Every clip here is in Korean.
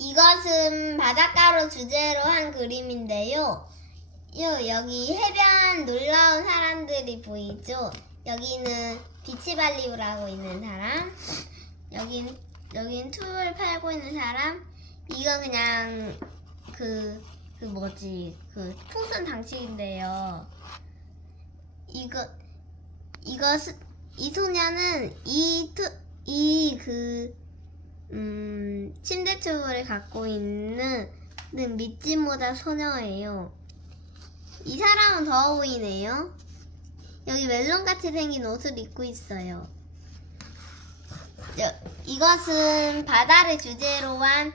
이것은 바닷가로 주제로 한 그림인데요. 요, 여기 해변 온 사람들이 보이죠? 여기는 비치발리브를 하고 있는 사람. 여긴, 여긴 툴을 팔고 있는 사람. 이거 그냥 그, 그 뭐지, 그 풍선 장식인데요. 이거, 스- 이 소녀는 이 투, 이 그, 음, 침대 튜브를 갖고 있는 는 믿지 못할 소녀예요. 이 사람은 더워 보이네요. 여기 멜론같이 생긴 옷을 입고 있어요. 여- 이것은 바다를 주제로 한,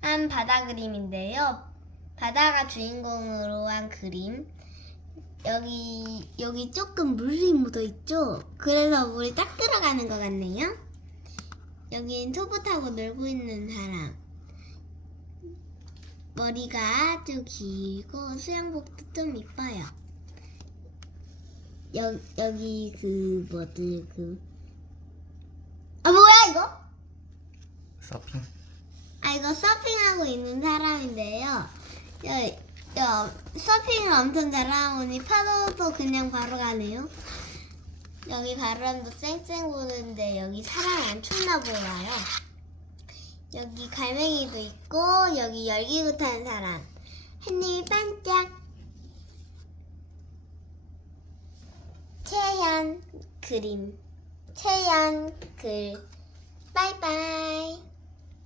한 바다 그림인데요. 바다가 주인공으로 한 그림. 여기, 여기 조금 물이 묻어 있죠? 그래서 물이 딱 들어가는 것 같네요. 여긴 투브 타고 놀고 있는 사람. 머리가 아주 길고 수영복도 좀 이뻐요. 여, 여기 그 뭐지 그. 아 뭐야 이거? 서핑 아 이거 서핑하고 있는 사람인데요. 여, 여 서핑을 엄청 잘하다 보니 파도도 그냥 바로 가네요. 여기 바람도 쌩쌩 부는데 여기 사람 안 춥나 보여요. 여기 갈매기도 있고 여기 열기구 타는 사람. 햇님이 반짝. 채연 그림. 채연 글. 바이바이.